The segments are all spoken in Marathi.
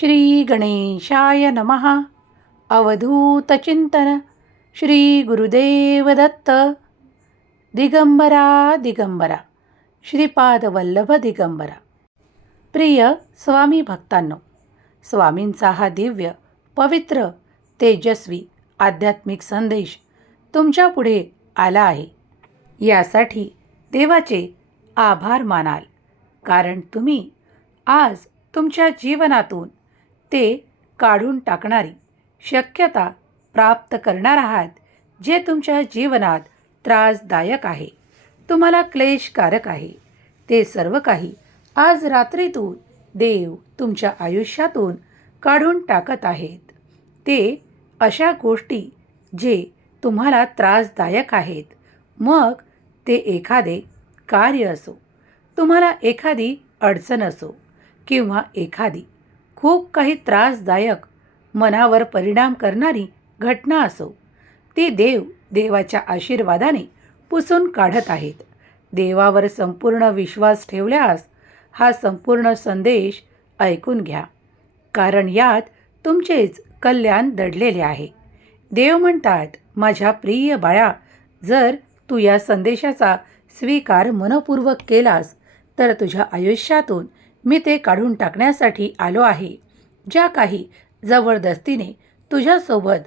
श्री गणेशाय नमः। अवधूतचिंतन श्री गुरुदेव दत्त दिगंबरा दिगंबरा। श्रीपादवल्लभ दिगंबरा। प्रिय स्वामी भक्तांनो स्वामींचा हा दिव्य पवित्र तेजस्वी आध्यात्मिक संदेश तुमच्यापुढे आला आहे. यासाठी देवाचे आभार मानाल. कारण तुम्ही आज तुमच्या जीवनातून ते काढून टाकणारी शक्यता प्राप्त करणार आहात जे तुमच्या जीवनात त्रासदायक आहे. तुम्हाला क्लेशकारक आहे. ते सर्व काही आज रात्रीतून देव तुमच्या आयुष्यातून काढून टाकत आहेत. ते अशा गोष्टी जे तुम्हाला त्रासदायक आहेत. मग ते एखादे कार्य असो. तुम्हाला एखादी अडचण असो किंवा एखादी खूप काही त्रासदायक मनावर परिणाम करणारी घटना असो. ती देव देवाच्या आशीर्वादाने पुसून काढत आहेत. देवावर संपूर्ण विश्वास ठेवल्यास हा संपूर्ण संदेश ऐकून घ्या. कारण यात तुमचेच कल्याण दडलेले आहे. देव म्हणतात माझ्या प्रिय बाळा जर तू या संदेशाचा स्वीकार मनपूर्वक केलास तर तुझ्या आयुष्यातून मी ते काढून टाकण्यासाठी आलो आहे. ज्या काही जबरदस्तीने तुझ्यासोबत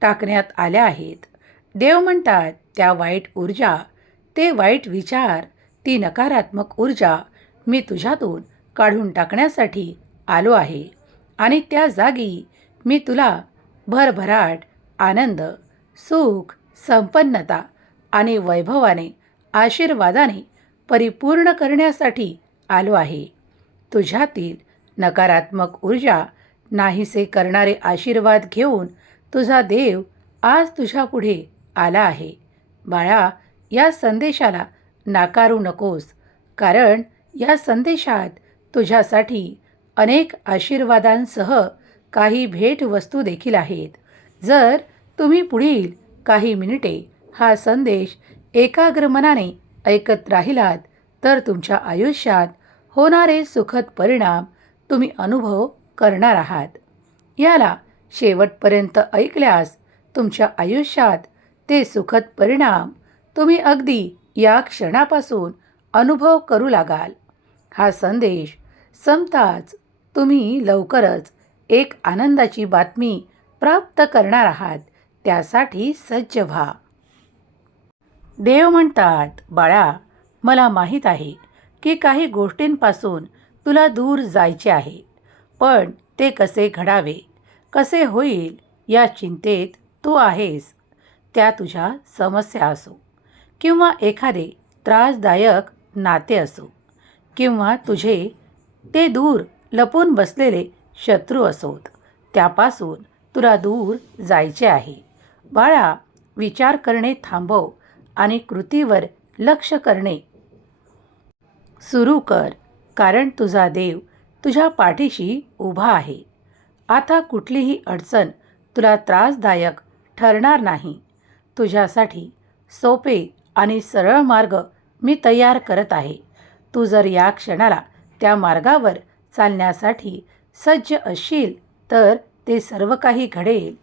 टाकण्यात आल्या आहेत. देव म्हणतात त्या वाईट ऊर्जा ते वाईट विचार ती नकारात्मक ऊर्जा मी तुझ्यातून काढून टाकण्यासाठी आलो आहे. आणि त्या जागी मी तुला भरभराट आनंद सुख संपन्नता आणि वैभवाने आशीर्वादाने परिपूर्ण करण्यासाठी आलो आहे. तुझ्यातील नकारात्मक ऊर्जा नाहीसे करणारे आशीर्वाद घेऊन तुझा देव आज तुझ्या पुढे आला आहे. बाळा या संदेशाला नाकारू नकोस कारण या संदेशात तुझ्यासाठी अनेक आशीर्वादांसह काही भेटवस्तू देखील आहेत. जर तुम्ही पुढील काही मिनिटे हा संदेश एकाग्र मनाने ऐकत राहिलात तर तुमच्या आयुष्यात होणारे सुखद परिणाम तुम्ही अनुभव करणार आहात. याला शेवटपर्यंत ऐकल्यास तुमच्या आयुष्यात ते सुखद परिणाम तुम्ही अगदी या क्षणापासून अनुभव करू लागाल. हा संदेश संपताच तुम्ही लवकरच एक आनंदाची बातमी प्राप्त करणार आहात. त्यासाठी सज्ज व्हा. देव म्हणतात बाळा मला माहीत आहे की काही गोष्टींपासून तुला दूर जायचे आहे. पण ते कसे घडावे कसे होईल या चिंतेत तू आहेस त्या तुझ्या समस्या असो किंवा एखादे त्रासदायक नाते असो किंवा तुझे ते दूर लपून बसलेले शत्रू असोत त्यापासून तुला दूर जायचे आहे. बाळा विचार करणे थांबव आणि कृतीवर लक्ष करणे सुरू कर कारण तुझा देव तुझ्या पाठीशी उभा आहे. आता कुठलीही अडचण तुला त्रासदायक ठरणार नाही. तुझ्यासाठी सोपे आणि सरळ मार्ग मी तयार करत आहे. तू जर या क्षणाला त्या मार्गावर चालण्यासाठी सज्ज असशील तर ते सर्व काही घडेल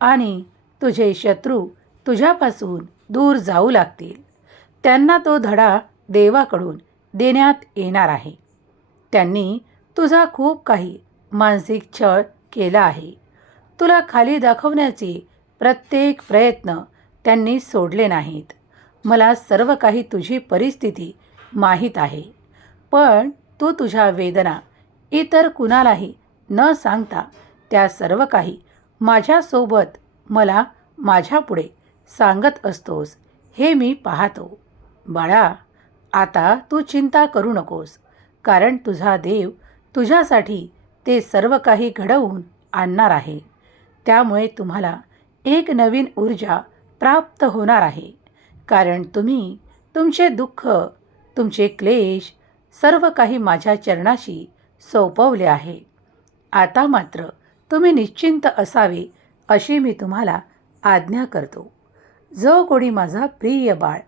आणि तुझे शत्रू तुझ्यापासून दूर जाऊ लागतील. त्यांना तो धडा देवाकडून देण्यात येणार आहे. त्यांनी तुझा खूप काही मानसिक छळ केला आहे. तुला खाली दाखवण्याचे प्रत्येक प्रयत्न त्यांनी सोडले नाहीत. मला सर्व काही तुझी परिस्थिती माहीत आहे. पण तू तुझ्या वेदना इतर कुणालाही न सांगता त्या सर्व काही माझ्यासोबत मला माझ्यापुढे सांगत असतोस हे मी पाहतो. बाळा आता तू चिंता करू नकोस कारण तुझा देव तुझ्यासाठी ते सर्व काही घडवून आणणार आहे. त्यामुळे तुम्हाला एक नवीन ऊर्जा प्राप्त होणार आहे. कारण तुम्ही तुमचे दुःख तुमचे क्लेश सर्व काही माझ्या चरणाशी सोपवले आहे. आता मात्र तुम्ही निश्चिंत असावे अशी मी तुम्हाला आज्ञा करतो. जो कोणी माझा प्रिय बाळ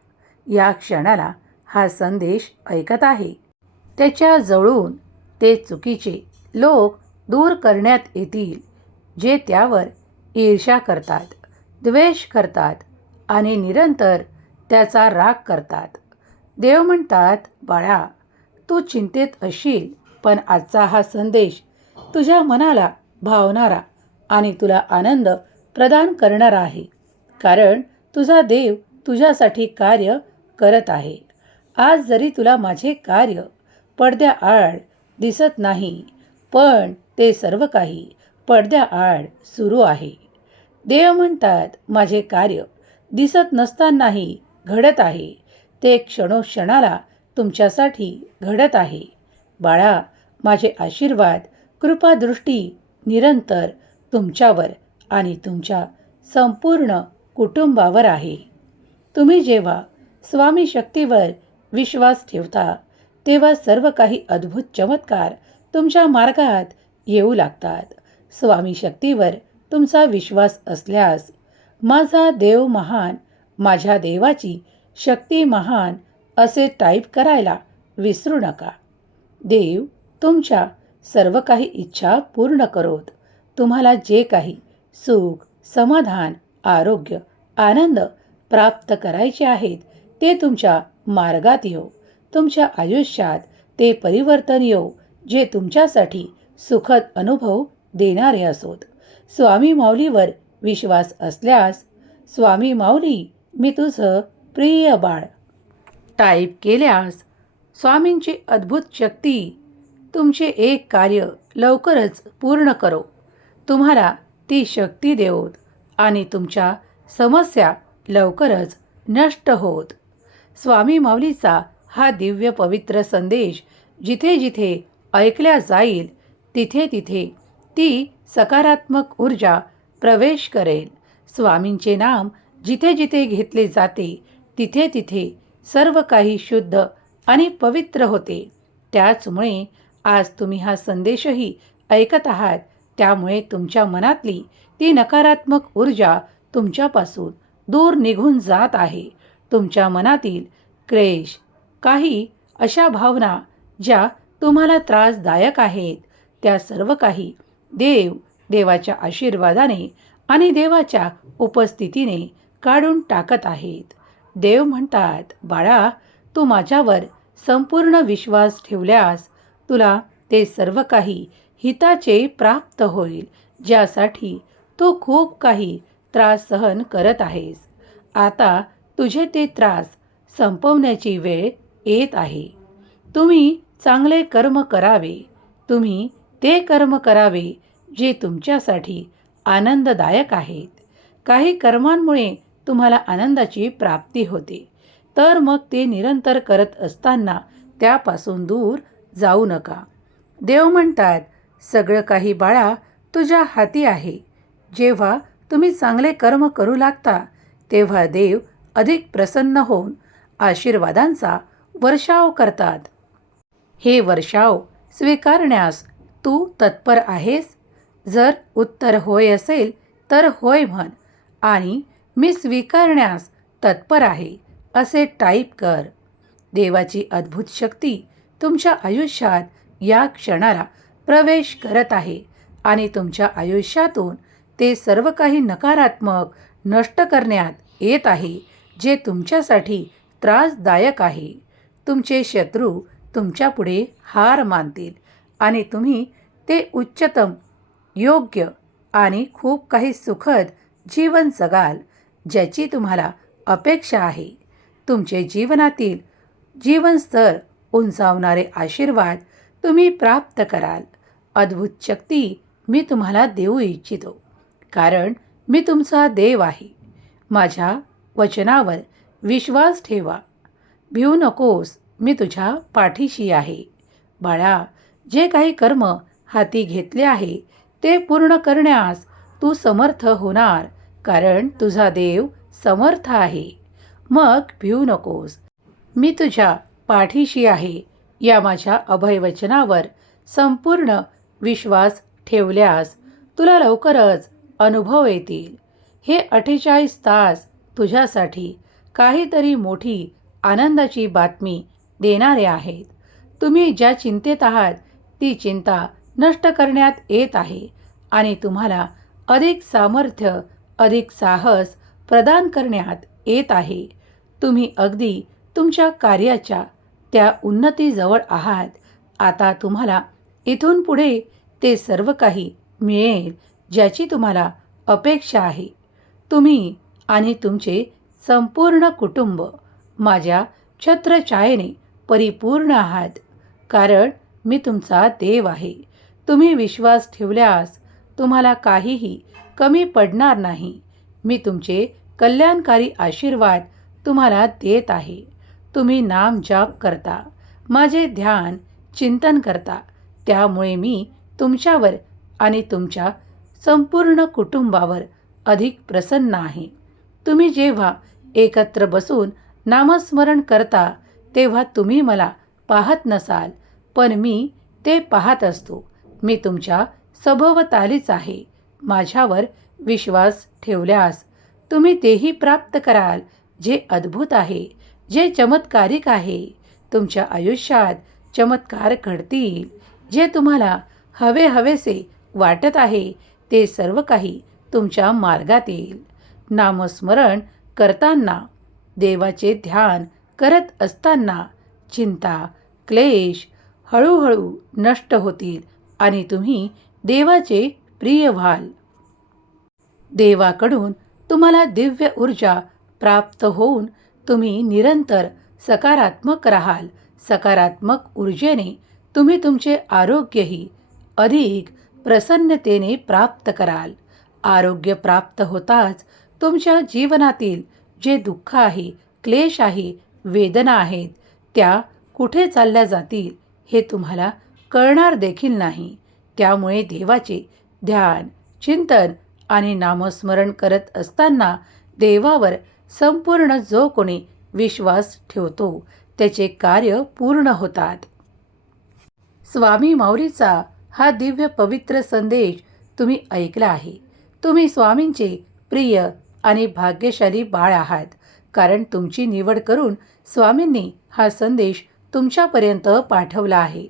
या क्षणाला हा संदेश ऐकत आहे. त्याच्या जवळून ते चुकीचे लोक दूर करण्यात येतील जे त्यावर ईर्ष्या करतात द्वेष करतात आणि निरंतर त्याचा राग करतात. देव म्हणतात बाळा तू चिंतेत असशील पण आजचा हा संदेश तुझ्या मनाला भावणारा आणि तुला आनंद प्रदान करणारा आहे. कारण तुझा देव तुझ्यासाठी कार्य करत आहे. आज जरी तुला माझे कार्य पडद्याआड दिसत नाही पण ते सर्व काही पडद्याआड सुरू आहे. देव म्हणतात माझे कार्य दिसत नसतानाही घडत आहे. ते क्षणोक्षणाला तुमच्यासाठी घडत आहे. बाळा माझे आशीर्वाद कृपादृष्टी निरंतर तुमच्यावर आणि तुमच्या संपूर्ण कुटुंबावर आहे. तुम्ही जेव्हा स्वामी शक्तीवर विश्वास ठेवता तेव्हा सर्व काही अद्भुत चमत्कार तुमच्या मार्गात येऊ लागतात. स्वामी शक्तीवर तुमचा विश्वास असल्यास माझा देव महान माझ्या देवाची शक्ती महान असे टाईप करायला विसरू नका. देव तुमच्या सर्व काही इच्छा पूर्ण करोत. तुम्हाला जे काही सुख समाधान आरोग्य आनंद प्राप्त करायचे आहेत ते तुमच्या मार्गात येऊ. तुमच्या आयुष्यात ते परिवर्तन येऊ जे तुमच्यासाठी सुखद अनुभव देणारे असोत. स्वामी माऊलीवर विश्वास असल्यास स्वामी माऊली मी तुझं प्रिय बाळ. टाईप केल्यास स्वामींची अद्भुत शक्ती तुमचे एक कार्य लवकरच पूर्ण करो. तुम्हाला ती शक्ती देऊत आणि तुमच्या समस्या लवकरच नष्ट होत. स्वामी माऊलीचा हा दिव्य पवित्र संदेश जिथे जिथे ऐकल्या जाईल तिथे तिथे ती सकारात्मक ऊर्जा प्रवेश करेल. स्वामींचे नाम जिथे जिथे घेतले जाते तिथे तिथे सर्व काही शुद्ध आणि पवित्र होते. त्याचमुळे आज तुम्ही हा संदेशही ऐकत आहात त्यामुळे तुमच्या मनातली ती नकारात्मक ऊर्जा तुमच्यापासून दूर निघून जात आहे. तुमच्या मनातील क्रेश काही अशा भावना ज्या तुम्हाला त्रासदायक आहेत त्या सर्व काही देव देवाच्या आशीर्वादाने आणि देवाच्या उपस्थितीने काढून टाकत आहेत. देव म्हणतात बाळा तू माझ्यावर संपूर्ण विश्वास ठेवल्यास तुला ते सर्व काही हिताचे प्राप्त होईल ज्यासाठी तू खूप काही त्रास सहन करत आहेस. आता तुझे ते त्रास संपवण्याची वेळ येत आहे. तुम्ही चांगले कर्म करावे. तुम्ही ते कर्म करावे जे तुमच्यासाठी आनंददायक आहेत. काही कर्मांमुळे तुम्हाला आनंदाची प्राप्ती होते. तर मग ते निरंतर करत असताना त्यापासून दूर जाऊ नका. देव म्हणतात सगळं काही बाळा तुझ्या हाती आहे. जेव्हा तुम्ही चांगले कर्म करू लागता तेव्हा देव अधिक प्रसन्न होऊन आशीर्वादांचा वर्षाव करतात. हे वर्षाव स्वीकारण्यास तू तत्पर आहेस. जर उत्तर होय असेल तर होय म्हण आणि मी स्वीकारण्यास तत्पर आहे असे टाईप कर. देवाची अद्भुत शक्ती तुमच्या आयुष्यात या क्षणाला प्रवेश करत आहे आणि तुमच्या आयुष्यातून ते सर्व काही नकारात्मक नष्ट करण्यात येत आहे. जे तुमच्यासाठी त्रासदायक आहे. तुमचे शत्रू तुमच्यापुढे हार मानतील आणि तुम्ही ते उच्चतम योग्य आणि खूप काही सुखद जीवन जगाल ज्याची तुम्हाला अपेक्षा आहे. तुमचे जीवनातील जीवनस्तर उंचावणारे आशीर्वाद तुम्ही प्राप्त कराल. अद्भुत शक्ती मी तुम्हाला देऊ इच्छितो कारण मी तुमचा देव आहे. माझ्या वचनावर विश्वास ठेवा. भिऊ नकोस मी तुझ्या पाठीशी आहे. बाळा जे काही कर्म हाती घेतले आहे ते पूर्ण करण्यास तू समर्थ होणार कारण तुझा देव समर्थ आहे. मग भिऊ नकोस मी तुझ्या पाठीशी आहे. या माझ्या अभयवचनावर संपूर्ण विश्वास ठेवल्यास तुला लवकरच अनुभव येतील. हे अठ्ठेचाळीस तास तुझ्यासाठी काहीतरी मोठी आनंदाची बातमी देणारे आहेत. तुम्ही ज्या चिंतेत आहात ती चिंता नष्ट करण्यात येत आहे आणि तुम्हाला अधिक सामर्थ्य अधिक साहस प्रदान करण्यात येत आहे. तुम्ही अगदी तुमच्या कार्याच्या त्या उन्नतीजवळ आहात. आता तुम्हाला इथून पुढे ते सर्व काही मिळेल ज्याची तुम्हाला अपेक्षा आहे. तुम्ही आणि तुमचे संपूर्ण कुटुंब माझ्या छत्रछायेने परिपूर्ण आहात. कारण मी तुमचा देव आहे. तुम्ही विश्वास ठेवल्यास तुम्हाला काहीही कमी पडणार नाही. मी तुमचे कल्याणकारी आशीर्वाद तुम्हाला देत आहे. तुम्ही नाम जाप करता. माझे ध्यान चिंतन करता. त्यामुळे मी तुमच्यावर आणि तुमच्या संपूर्ण कुटुंबावर अधिक प्रसन्न आहे. तुम्ही जेव्हा एकत्र बसून नामस्मरण करता तेव्हा तुम्ही मला पाहत नसाल पण मी ते पाहत असतो. मी तुमच्या सभोवतालीच आहे. माझ्यावर विश्वास ठेवल्यास तुम्ही तेही प्राप्त कराल जे अद्भुत आहे जे चमत्कारिक आहे. तुमच्या आयुष्यात चमत्कार घडतील. जे तुम्हाला हवे हवेसे वाटत आहे ते सर्व काही तुमच्या मार्गात येईल. नामस्मरण करताना देवाचे ध्यान करत असताना चिंता क्लेश हळूहळू नष्ट होतील आणि तुम्ही देवाचे प्रिय व्हाल. देवाकडून तुम्हाला दिव्य ऊर्जा प्राप्त होऊन तुम्ही निरंतर सकारात्मक राहाल. सकारात्मक ऊर्जेने तुम्ही तुमचे आरोग्यही अधिक प्रसन्नतेने प्राप्त कराल. आरोग्य प्राप्त होताच तुमच्या जीवनातील जे दुःख आहे क्लेश आहे वेदना आहेत त्या कुठे चालल्या जातील हे तुम्हाला कळणार देखील नाही. त्यामुळे देवाचे ध्यान चिंतन आणि नामस्मरण करत असताना देवावर संपूर्ण जो कोणी विश्वास ठेवतो त्याचे कार्य पूर्ण होतात. स्वामी माऊलीचा हा दिव्य पवित्र संदेश तुम्ही ऐकला आहे. तुम्ही स्वामींचे प्रिय आणि भाग्यशाली बाळ आहात. कारण तुमची निवड करून स्वामींनी हा संदेश तुमच्यापर्यंत पाठवला आहे.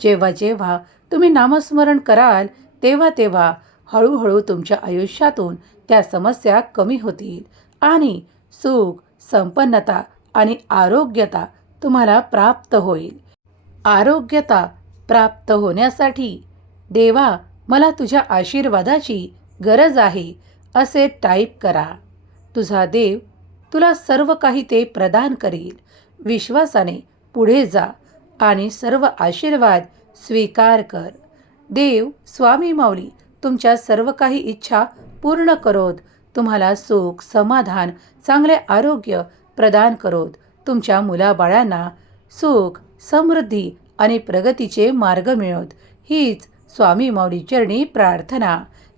जेव्हा जेव्हा तुम्ही नामस्मरण कराल तेव्हा तेव्हा हळूहळू तुमच्या आयुष्यातून त्या समस्या कमी होतील आणि सुख संपन्नता आणि आरोग्यता तुम्हाला प्राप्त होईल. आरोग्यता प्राप्त होण्यासाठी देवा मला तुझ्या आशीर्वादाची गरज आहे. असे टाईप करा. तुझा देव तुला सर्व काही ते प्रदान करील. विश्वासाने पुढे जा आणि सर्व आशीर्वाद स्वीकार कर. देव स्वामी माऊली तुमच्या सर्व काही इच्छा पूर्ण करोत. तुम्हाला सुख समाधान चांगले आरोग्य प्रदान करोत. तुमच्या मुलाबाळांना सुख समृद्धी आणि प्रगतीचे मार्ग मिळोत. हीच स्वामी माऊली चरणी प्रार्थना.